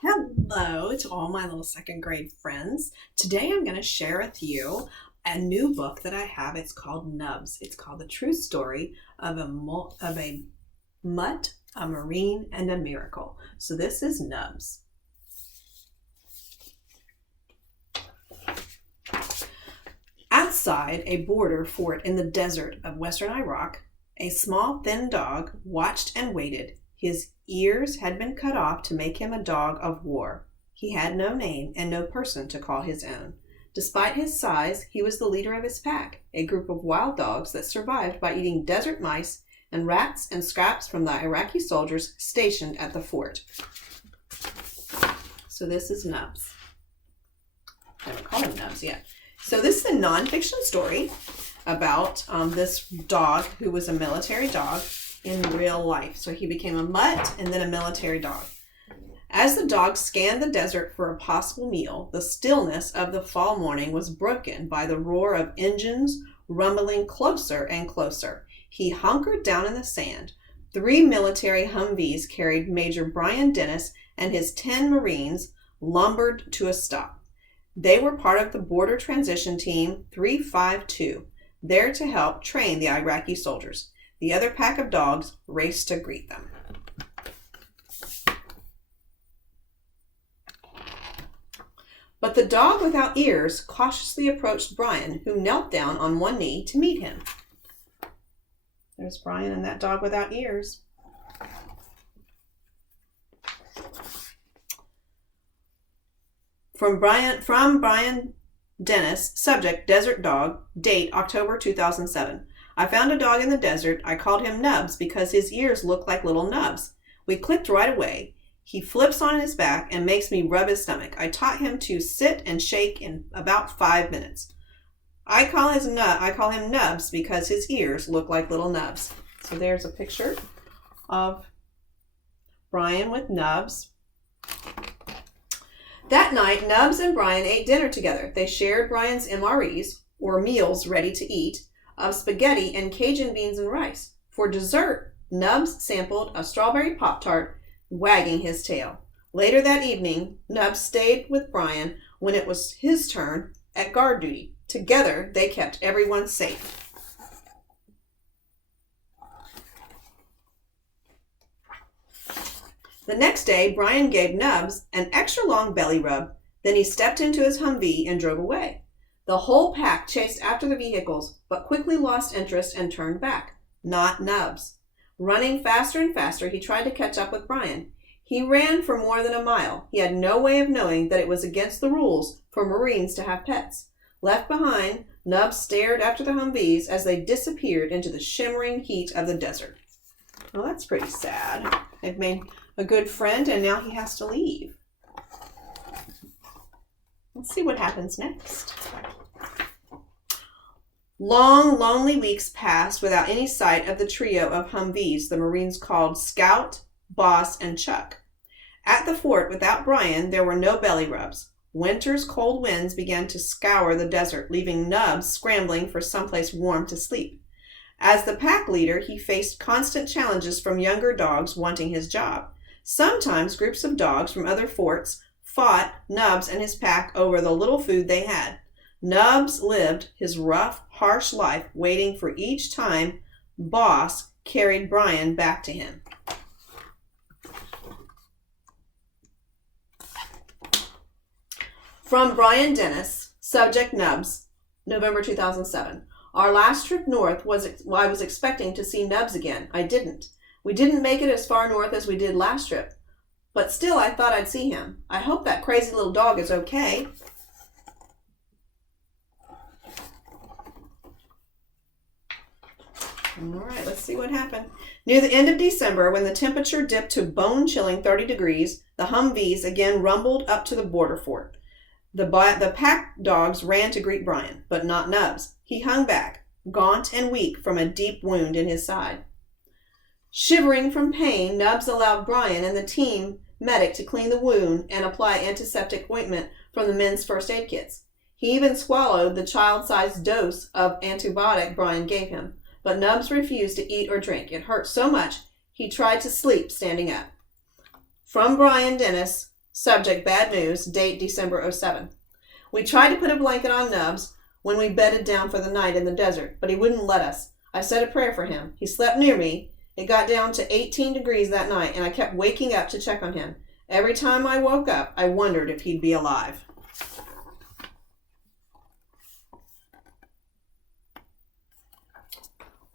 Hello to all my little second grade friends. Today I'm going to share with you a new book that I have. It's called Nubs. It's called The True Story of a Mutt, a Marine, and a Miracle. So this is Nubs. Outside a border fort in the desert of western Iraq, a small, thin dog watched and waited. His ears had been cut off to make him a dog of war. He had no name and no person to call his own. Despite his size, he was the leader of his pack, a group of wild dogs that survived by eating desert mice and rats and scraps from the Iraqi soldiers stationed at the fort. So this is Nubs. I haven't called him Nubs yet. So this is a nonfiction story about this dog who was a military dog in real life. So he became a mutt and then a military dog. As the dog scanned the desert for a possible meal, the stillness of the fall morning was broken by the roar of engines rumbling closer and closer. He hunkered down in the sand. 3 military Humvees carried Major Brian Dennis and his 10 Marines lumbered to a stop. They were part of the Border Transition Team 352, there to help train the Iraqi soldiers. The other pack of dogs raced to greet them. But the dog without ears cautiously approached Brian, who knelt down on one knee to meet him. There's Brian and that dog without ears. From Brian Dennis, subject, desert dog, date, October 2007. I found a dog in the desert. I called him Nubs because his ears look like little nubs. We clicked right away. He flips on his back and makes me rub his stomach. I taught him to sit and shake in about 5 minutes. I call him Nubs because his ears look like little nubs. So there's a picture of Brian with Nubs. That night, Nubs and Brian ate dinner together. They shared Brian's MREs, or meals ready to eat, of spaghetti and Cajun beans and rice. For dessert, Nubs sampled a strawberry Pop-Tart, wagging his tail. Later that evening, Nubs stayed with Brian when it was his turn at guard duty. Together, they kept everyone safe. The next day, Brian gave Nubs an extra long belly rub. Then he stepped into his Humvee and drove away. The whole pack chased after the vehicles, but quickly lost interest and turned back. Not Nubs. Running faster and faster, he tried to catch up with Brian. He ran for more than a mile. He had no way of knowing that it was against the rules for Marines to have pets. Left behind, Nubs stared after the Humvees as they disappeared into the shimmering heat of the desert. Well, that's pretty sad. They've made a good friend, and now he has to leave. Let's see what happens next. Long, lonely weeks passed without any sight of the trio of Humvees the Marines called Scout, Boss, and Chuck. At the fort, without Brian, there were no belly rubs. Winter's cold winds began to scour the desert, leaving Nubs scrambling for someplace warm to sleep. As the pack leader, he faced constant challenges from younger dogs wanting his job. Sometimes groups of dogs from other forts fought Nubs and his pack over the little food they had. Nubs lived his rough, harsh life waiting for each time Boss carried Brian back to him. From Brian Dennis, subject Nubs, November 2007. Our last trip north I was expecting to see Nubs again. I didn't. We didn't make it as far north as we did last trip, but still I thought I'd see him. I hope that crazy little dog is okay. All right, let's see what happened. Near the end of December, when the temperature dipped to bone-chilling 30 degrees, the Humvees again rumbled up to the border fort. The pack dogs ran to greet Brian, but not Nubs. He hung back, gaunt and weak from a deep wound in his side. Shivering from pain, Nubs allowed Brian and the team medic to clean the wound and apply antiseptic ointment from the men's first aid kits. He even swallowed the child-sized dose of antibiotic Brian gave him. But Nubs refused to eat or drink. It hurt so much, he tried to sleep standing up. From Brian Dennis, Subject, bad news. Date, December 07. We tried to put a blanket on Nubs when we bedded down for the night in the desert, but he wouldn't let us. I said a prayer for him. He slept near me. It got down to 18 degrees that night, and I kept waking up to check on him. Every time I woke up, I wondered if he'd be alive.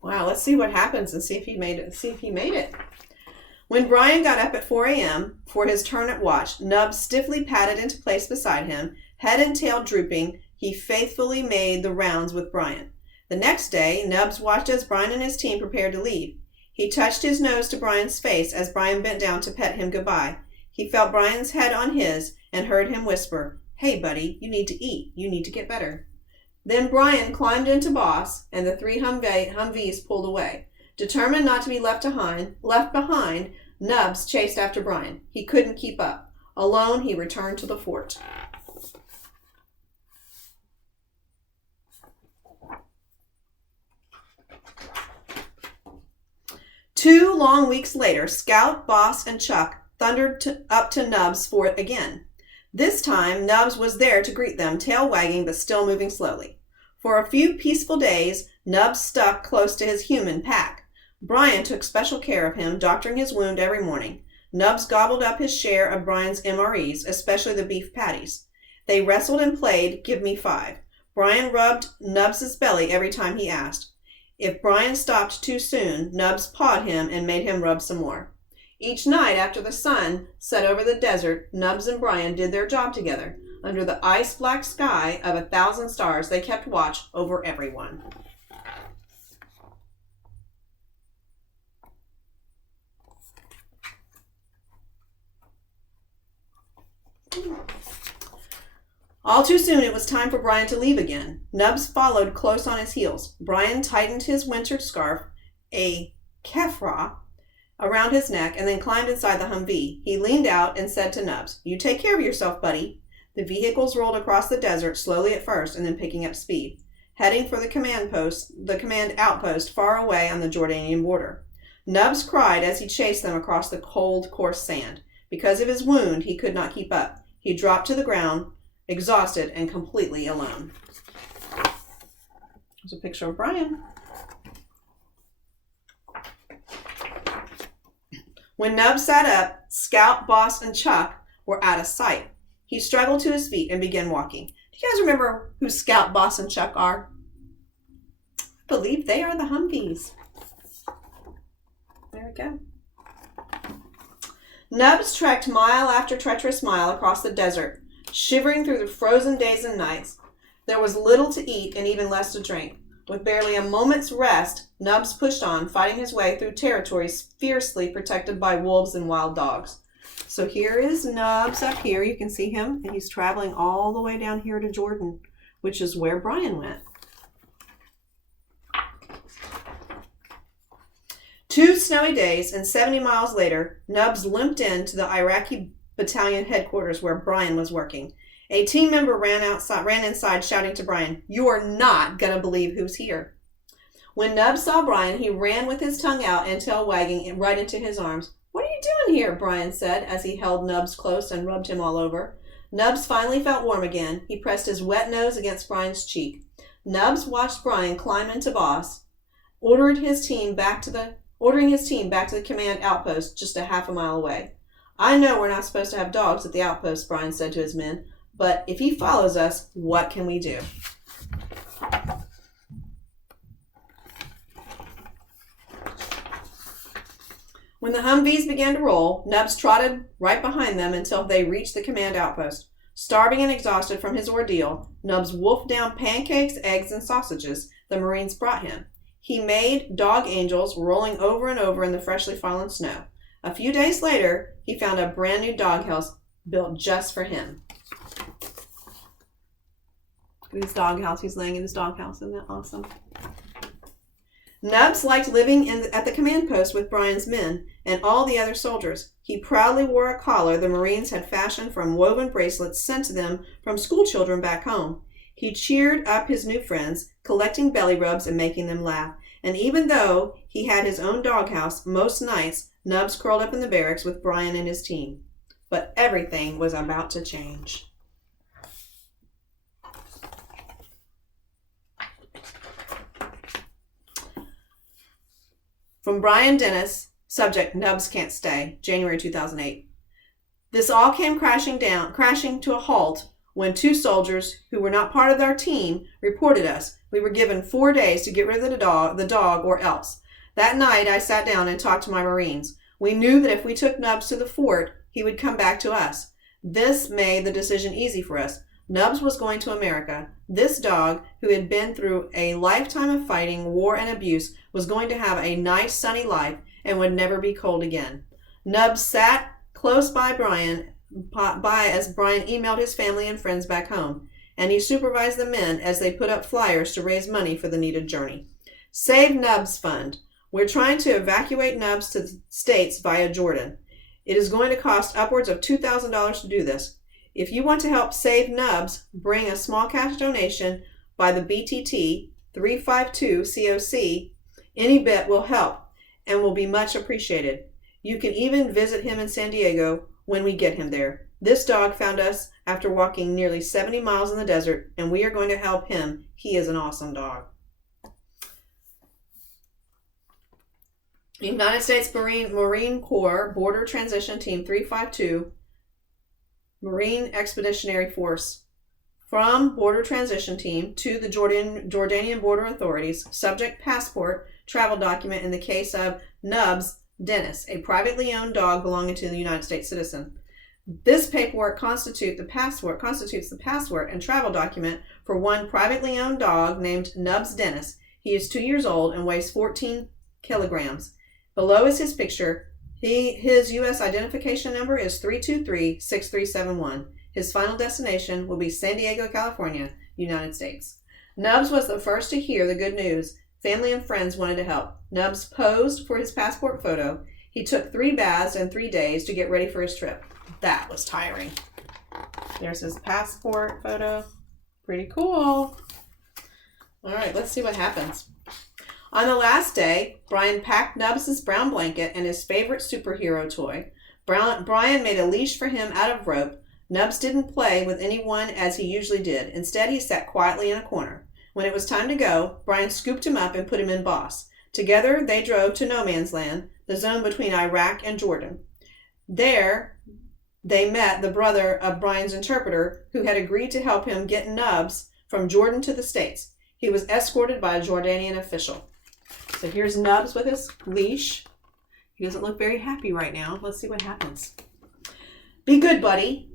Wow, let's see what happens and see if he made it. When Brian got up at 4 a.m. for his turn at watch, Nubs stiffly padded into place beside him, head and tail drooping. He faithfully made the rounds with Brian. The next day, Nubs watched as Brian and his team prepared to leave. He touched his nose to Brian's face as Brian bent down to pet him goodbye. He felt Brian's head on his and heard him whisper, "Hey, buddy, you need to eat. You need to get better." Then Brian climbed into Boss, and the three Humvees pulled away. Determined not to be left behind, Nubs chased after Brian. He couldn't keep up. Alone, he returned to the fort. Two long weeks later, Scout, Boss, and Chuck thundered up to Nubs' fort again. This time, Nubs was there to greet them, tail wagging but still moving slowly. For a few peaceful days, Nubs stuck close to his human pack. Brian took special care of him, doctoring his wound every morning. Nubs gobbled up his share of Brian's MREs, especially the beef patties. They wrestled and played Give Me Five. Brian rubbed Nubs' belly every time he asked. If Brian stopped too soon, Nubs pawed him and made him rub some more. Each night after the sun set over the desert, Nubs and Brian did their job together. Under the ice-black sky of 1,000 stars, they kept watch over everyone. All too soon, it was time for Brian to leave again. Nubs followed close on his heels. Brian tightened his winter scarf, a keffra, around his neck and then climbed inside the Humvee. He leaned out and said to Nubs, "You take care of yourself, buddy." The vehicles rolled across the desert, slowly at first and then picking up speed, heading for the command outpost far away on the Jordanian border. Nubs cried as he chased them across the cold, coarse sand. Because of his wound, he could not keep up. He dropped to the ground, exhausted and completely alone. There's a picture of Brian. When Nubs sat up, Scout, Boss, and Chuck were out of sight. He struggled to his feet and began walking. Do you guys remember who Scout, Boss, and Chuck are? I believe they are the Humvees. There we go. Nubs trekked mile after treacherous mile across the desert, shivering through the frozen days and nights. There was little to eat and even less to drink. With barely a moment's rest, Nubs pushed on, fighting his way through territories fiercely protected by wolves and wild dogs. So here is Nubs up here. You can see him, and he's traveling all the way down here to Jordan, which is where Brian went. 2 snowy days and 70 miles later, Nubs limped into the Iraqi battalion headquarters where Brian was working. A team member ran inside shouting to Brian, "You are not going to believe who's here." When Nubs saw Brian, he ran with his tongue out and tail wagging right into his arms. "What are you doing here?" Brian said as he held Nubs close and rubbed him all over. Nubs finally felt warm again. He pressed his wet nose against Brian's cheek. Nubs watched Brian climb into Boss, ordering his team back to the command outpost just a half a mile away. "I know we're not supposed to have dogs at the outpost," Brian said to his men, "but if he follows us, what can we do?" When the Humvees began to roll, Nubs trotted right behind them until they reached the command outpost. Starving and exhausted from his ordeal, Nubs wolfed down pancakes, eggs, and sausages the Marines brought him. He made dog angels rolling over and over in the freshly fallen snow. A few days later, he found a brand new doghouse built just for him. Look at his doghouse. He's laying in his doghouse. Isn't that awesome? Nubs liked living at the command post with Brian's men and all the other soldiers. He proudly wore a collar the Marines had fashioned from woven bracelets sent to them from school children back home. He cheered up his new friends, collecting belly rubs and making them laugh. And even though he had his own doghouse, most nights Nubs curled up in the barracks with Brian and his team. but everything was about to change. From Brian Dennis, subject Nubs Can't Stay, January 2008. This all came crashing to a halt when 2 soldiers who were not part of our team reported us. We were given 4 days to get rid of the dog or else. That night I sat down and talked to my Marines. We knew that if we took Nubs to the fort, he would come back to us. This made the decision easy for us. Nubs was going to America. This dog, who had been through a lifetime of fighting, war, and abuse, was going to have a nice sunny life and would never be cold again. Nubs sat close by as Brian emailed his family and friends back home, and he supervised the men as they put up flyers to raise money for the needed journey. Save Nubs Fund. We're trying to evacuate Nubs to the States via Jordan. It is going to cost upwards of $2,000 to do this. If you want to help save Nubs, bring a small cash donation by the BTT 352 COC. Any bit will help and will be much appreciated. You can even visit him in San Diego when we get him there. This dog found us after walking nearly 70 miles in the desert, and we are going to help him. He is an awesome dog. United States Marine Corps Border Transition Team 352, Marine Expeditionary Force. From Border Transition Team to the Jordanian Border Authorities, subject passport, travel document in the case of Nubs Dennis, a privately owned dog belonging to the United States citizen. This paperwork constitutes the passport and travel document for one privately owned dog named Nubs Dennis. He is 2 years old and weighs 14 kilograms. Below is his picture. His U.S. identification number is 323-6371. His final destination will be San Diego, California, United States. Nubs was the first to hear the good news. Family and friends wanted to help. Nubs posed for his passport photo. He took 3 baths in 3 days to get ready for his trip. That was tiring. There's his passport photo. Pretty cool. All right, let's see what happens. On the last day, Brian packed Nubs' brown blanket and his favorite superhero toy. Brian made a leash for him out of rope. Nubs didn't play with anyone as he usually did. Instead, he sat quietly in a corner. When it was time to go, Brian scooped him up and put him in Boss. Together, they drove to No Man's Land, the zone between Iraq and Jordan. There, they met the brother of Brian's interpreter, who had agreed to help him get Nubs from Jordan to the States. He was escorted by a Jordanian official. So here's Nubs with his leash. He doesn't look very happy right now. Let's see what happens. Be good, buddy.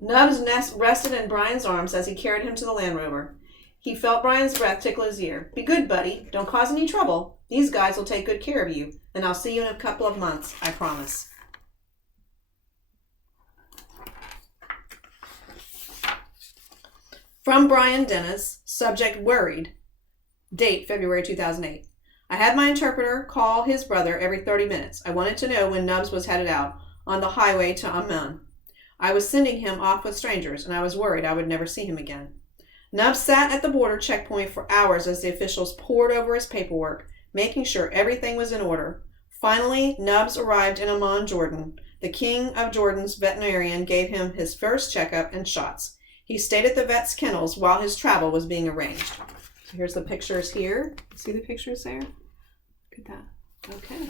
Nubs rested in Brian's arms as he carried him to the Land Rover. He felt Brian's breath tickle his ear. Be good, buddy. Don't cause any trouble. These guys will take good care of you, and I'll see you in a couple of months, I promise. From Brian Dennis, subject worried. Date February 2008. I had my interpreter call his brother every 30 minutes. I wanted to know when Nubs was headed out on the highway to Amman. I was sending him off with strangers, and I was worried I would never see him again. Nubs sat at the border checkpoint for hours as the officials pored over his paperwork, making sure everything was in order. Finally, Nubs arrived in Amman, Jordan. The king of Jordan's veterinarian gave him his first checkup and shots. He stayed at the vet's kennels while his travel was being arranged. So here's the pictures here. See the pictures there? Look at that. Okay.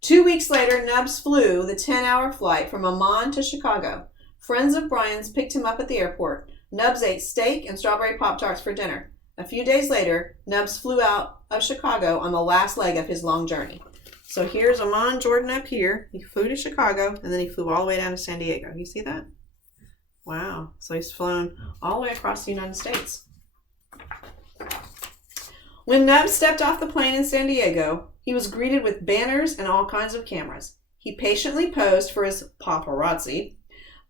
2 weeks later, Nubs flew the 10-hour flight from Amman to Chicago. Friends of Brian's picked him up at the airport. Nubs ate steak and strawberry Pop-Tarts for dinner. A few days later, Nubs flew out of Chicago on the last leg of his long journey. So here's Amman, Jordan up here. He flew to Chicago, and then he flew all the way down to San Diego. You see that? Wow. So he's flown all the way across the United States. When Nubs stepped off the plane in San Diego, he was greeted with banners and all kinds of cameras. He patiently posed for his paparazzi,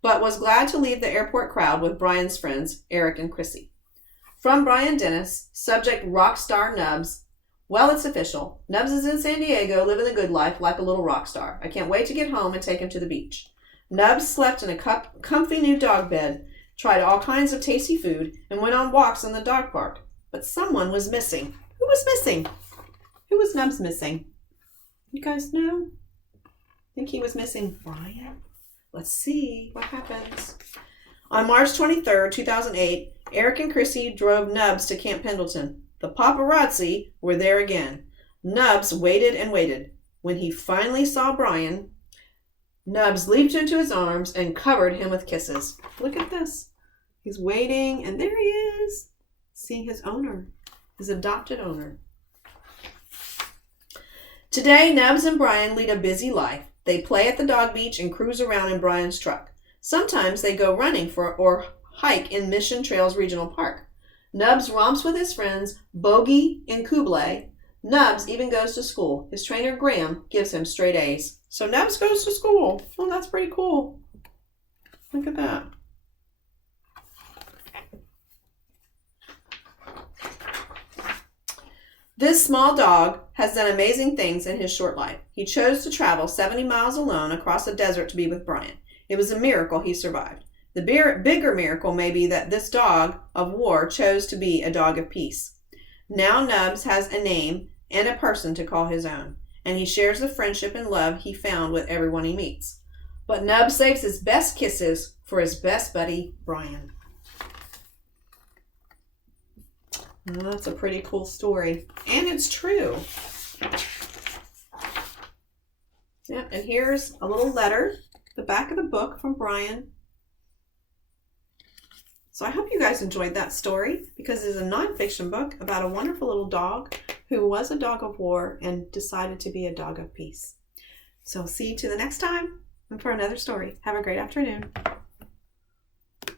but was glad to leave the airport crowd with Brian's friends, Eric and Chrissy. From Brian Dennis, subject rock star Nubs. Well, it's official. Nubs is in San Diego, living the good life like a little rock star. I can't wait to get home and take him to the beach. Nubs slept in a comfy new dog bed, tried all kinds of tasty food, and went on walks in the dog park. But someone was missing. Who was missing? Who was Nubs missing? You guys know? Think he was missing Brian? Let's see what happens. On March 23rd, 2008, Eric and Chrissy drove Nubs to Camp Pendleton. The paparazzi were there again. Nubs waited and waited. When he finally saw Brian, Nubs leaped into his arms and covered him with kisses. Look at this. He's waiting, and there he is, seeing his owner, his adopted owner. Today, Nubs and Brian lead a busy life. They play at the dog beach and cruise around in Brian's truck. Sometimes they go running or hike in Mission Trails Regional Park. Nubs romps with his friends Bogey and Kublai. Nubs even goes to school. His trainer Graham gives him straight A's. So Nubs goes to school. Oh, that's pretty cool. Look at that. This small dog has done amazing things in his short life. He chose to travel 70 miles alone across the desert to be with Brian. It was a miracle he survived. The bigger miracle may be that this dog of war chose to be a dog of peace. Now Nubs has a name and a person to call his own, and he shares the friendship and love he found with everyone he meets. But Nubs saves his best kisses for his best buddy, Brian. Well, that's a pretty cool story. And it's true. Yeah, and here's a little letter, the back of the book from Brian. So I hope you guys enjoyed that story because it's a nonfiction book about a wonderful little dog who was a dog of war and decided to be a dog of peace. So see you to the next time and for another story. Have a great afternoon.